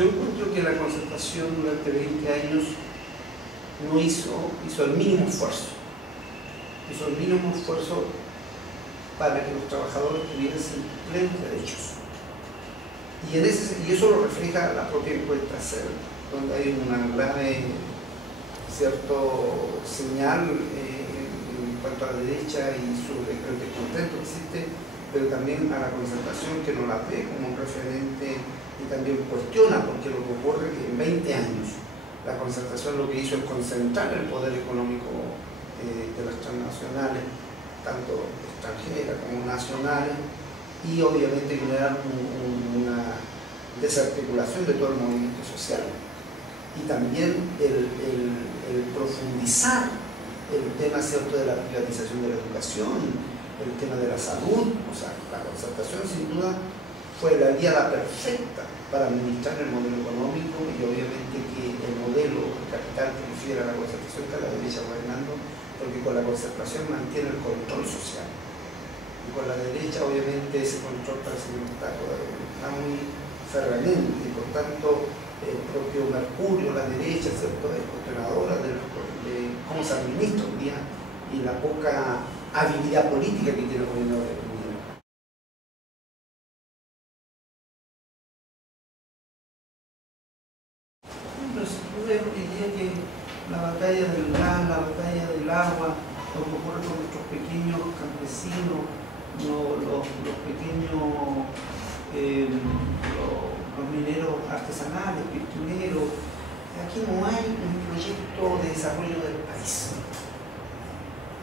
Yo encuentro que la concertación durante 20 años no hizo el mínimo esfuerzo. Hizo el mínimo esfuerzo para que los trabajadores tuviesen plenos derechos. Y eso lo refleja la propia encuesta CER, donde hay una grave señal en cuanto a la derecha y sobre el descontento que existe, pero también a la concertación, que no la ve como un referente y también cuestiona, porque lo que ocurre es que en 20 años la concertación lo que hizo es concentrar el poder económico de las transnacionales, tanto extranjeras como nacionales, y obviamente generar una desarticulación de todo el movimiento social. Y también el profundizar el tema, ¿cierto?, de la privatización de la educación, el tema de la salud. O sea, la concertación sin duda fue la guía perfecta para administrar el modelo económico, y obviamente que el modelo capital que prefiere a la concertación está a la derecha gobernando, porque con la concertación mantiene el control social. Y con la derecha obviamente ese control parece que está muy ferviente, y por tanto el propio Mercurio, la derecha, ¿cierto?, es cuestionadora de cómo se administra hoy día y la poca habilidad política que tiene el gobierno de la comunidad. Yo diría que la batalla del gas, la batalla del agua, lo que ocurre con nuestros pequeños campesinos, los pequeños los mineros artesanales, pintureros. Aquí no hay un proyecto de desarrollo del país.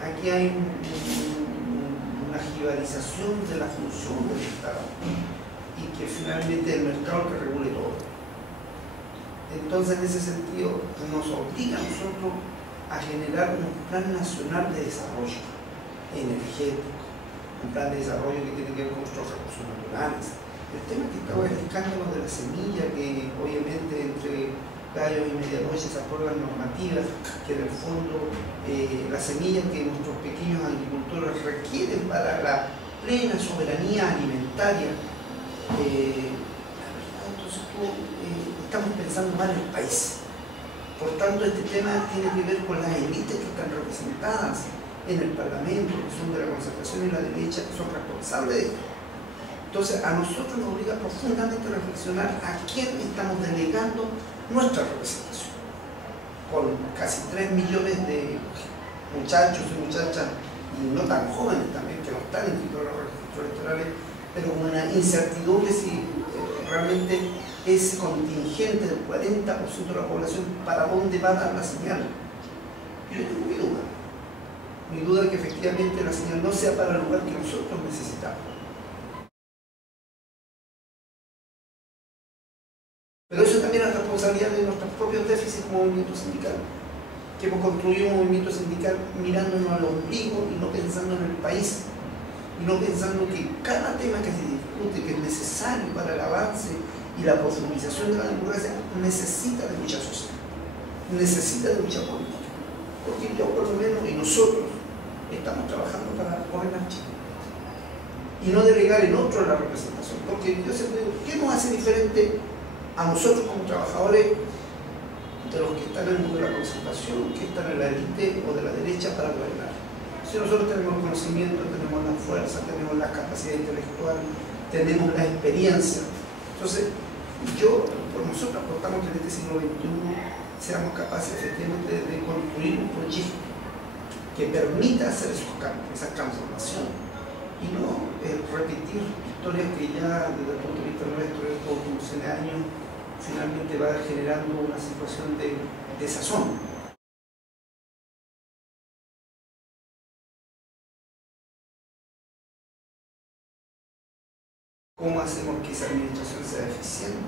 Aquí hay una jibarización de la función del Estado, y que finalmente el mercado que regule todo. Entonces, en ese sentido, nos obliga a nosotros a generar un plan nacional de desarrollo energético, un plan de desarrollo que tiene que ver con nuestros recursos naturales. El tema que estaba el escándalo de la semilla, que obviamente entre gallos y medianoche se aprueban normativas que en el fondo la semilla que nuestros pequeños agricultores requieren para la plena soberanía alimentaria. Entonces estamos pensando mal en el país. Por tanto, este tema tiene que ver con las élites que están representadas en el Parlamento, que son de la concertación y la derecha, que son responsables de esto. Entonces, a nosotros nos obliga profundamente a reflexionar a quién estamos delegando nuestra representación. Con casi 3 millones de muchachos y muchachas, y no tan jóvenes también, que no están inscritos en los registros electorales, pero con una incertidumbre si realmente ese contingente del 40% de la población, ¿para dónde va a dar la señal? Yo tengo mi duda de que efectivamente la señal no sea para el lugar que nosotros necesitamos. Pero eso también es responsabilidad de nuestros propios déficits como movimiento sindical, que hemos construido un movimiento sindical mirándonos al ombligo y no pensando en el país, y no pensando que cada tema que se discute, que es necesario para el avance y la profundización de la democracia, necesita de lucha social, necesita de lucha política. Porque yo por lo menos, y nosotros, estamos trabajando para gobernar Chile. Y no delegar en otro la representación. Porque yo siempre digo, ¿qué nos hace diferente a nosotros como trabajadores de los que están en el mundo de la concertación, que están en la élite o de la derecha para gobernar? Si nosotros tenemos conocimiento, tenemos la fuerza, tenemos la capacidad intelectual, tenemos la experiencia. Entonces, por nosotros apostamos que en este siglo XXI seamos capaces efectivamente de construir un proyecto que permita hacer esos cambios, esa transformación, y no repetir historias que ya desde el punto de vista nuestro, de estos últimos 100 años, finalmente va generando una situación de desazón. ¿Cómo hacemos que esa administración sea eficiente?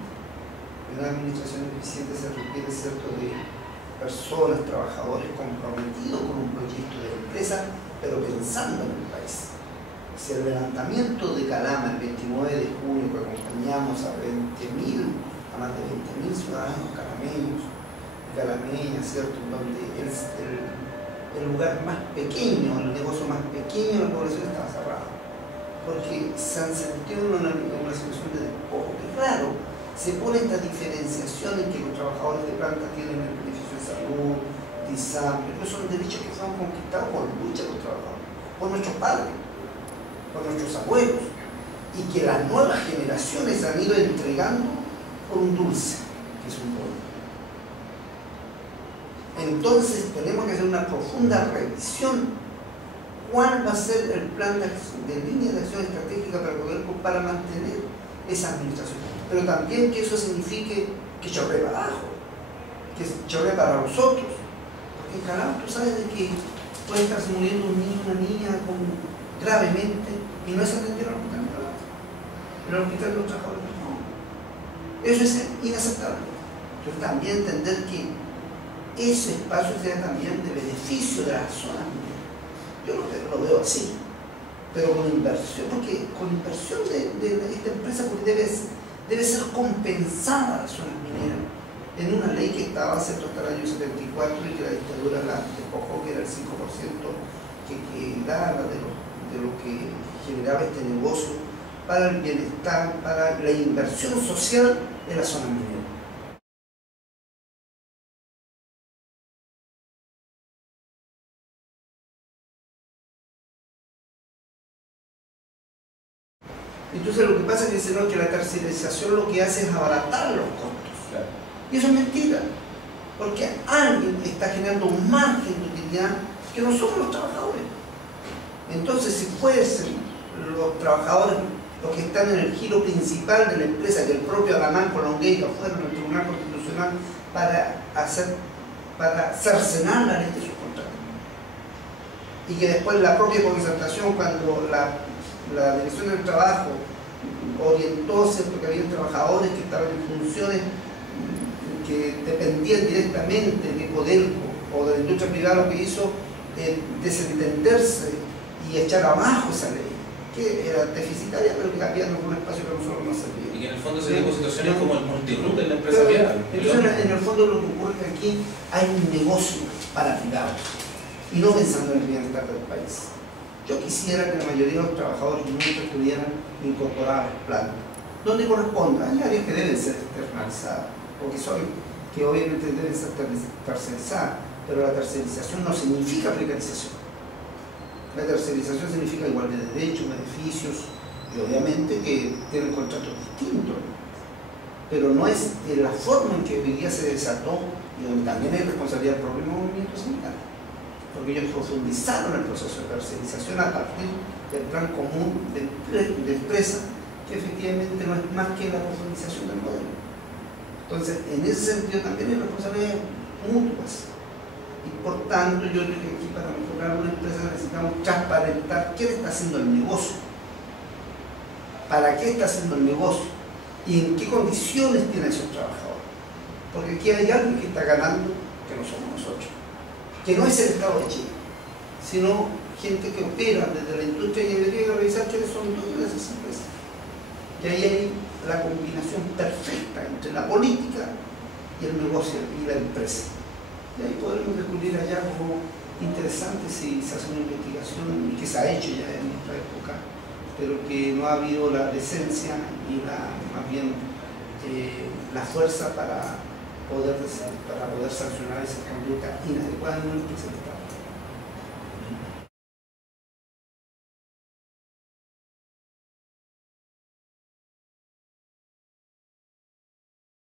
Una administración eficiente se requiere, ¿cierto?, de personas, trabajadores comprometidos con un proyecto de empresa, pero pensando en el país. Si el levantamiento de Calama el 29 de junio, que acompañamos a más de 20.000 ciudadanos calameñas, ¿cierto?, donde el lugar más pequeño, el negocio más pequeño de la población estaba cerrado, porque se han sentido en una situación de despojo. Es raro se pone esta diferenciación en que los trabajadores de planta tienen el beneficio de salud, de ISAPRE, pero son derechos que fueron conquistados por lucha de los trabajadores, por nuestros padres, por nuestros abuelos, y que las nuevas generaciones han ido entregando por un dulce, que es un polvo. Entonces tenemos que hacer una profunda revisión. ¿Cuál va a ser el plan de línea de acción estratégica para mantener esa administración? Pero también que eso signifique que chorree para abajo, que chorree para los otros. Porque en Calama tú sabes de que puede estarse muriendo un niño, una niña gravemente y no es atendido al hospital de Calama. En el hospital de los trabajadores no. Eso es inaceptable. Entonces también entender que ese espacio sea también de beneficio de la zona minera. Yo lo veo así, pero con inversión, porque con inversión de esta empresa debe ser compensada la zona minera en una ley que estaba hasta el año 74 y que la dictadura la despojó, que era el 5% que daba de lo que generaba este negocio para el bienestar, para la inversión social en la zona minera. Entonces lo que pasa es que dicen que la tercerización lo que hace es abaratar los costos. Claro. Y eso es mentira, porque alguien está generando un margen de utilidad que no somos los trabajadores. Entonces, si fuesen los trabajadores los que están en el giro principal de la empresa, que el propio Alamán Colongueira fueron al Tribunal Constitucional para cercenar la ley de sus contratos, y que después la propia concertación, cuando la Dirección del Trabajo orientó, ¿cierto?, que había trabajadores que estaban en funciones que dependían directamente de Codelco o de la industria privada, lo que hizo desentenderse y echar abajo esa ley, que era deficitaria, pero que había algún espacio que a nosotros no servía. Y que en el fondo se dio situaciones como el multirruta en la empresa privada. Entonces, en el fondo lo que ocurre es que aquí hay un negocio para privados y no pensando en el bienestar del país. Yo quisiera que la mayoría de los trabajadores nunca estuvieran incorporados a las plantas, donde corresponda. Hay áreas que deben ser externalizadas, que obviamente deben ser tercerizadas, pero la tercerización no significa precarización. La tercerización significa igualdad de derechos, beneficios, y obviamente que tienen contratos distintos, pero no es de la forma en que hoy día se desató, y donde también hay responsabilidad del propio movimiento sindical, porque ellos profundizaron el proceso de tercerización a partir del plan común de empresa, que efectivamente no es más que la profundización del modelo. Entonces, en ese sentido también hay responsabilidades mutuas. Y por tanto, yo creo que aquí para mejorar una empresa necesitamos transparentar qué está haciendo el negocio, para qué está haciendo el negocio y en qué condiciones tienen esos trabajadores. Porque aquí hay alguien que está ganando que no somos nosotros, que no es el Estado de Chile, sino gente que opera desde la industria y debería revisar quiénes son dueños de esas empresas. Y ahí hay la combinación perfecta entre la política y el negocio y la empresa. Y ahí podremos descubrir hallazgos interesantes si se hace una investigación, y que se ha hecho ya en nuestra época, pero que no ha habido la decencia y más bien la fuerza para poder sancionar esa conducta inadecuada en una empresa de Estado.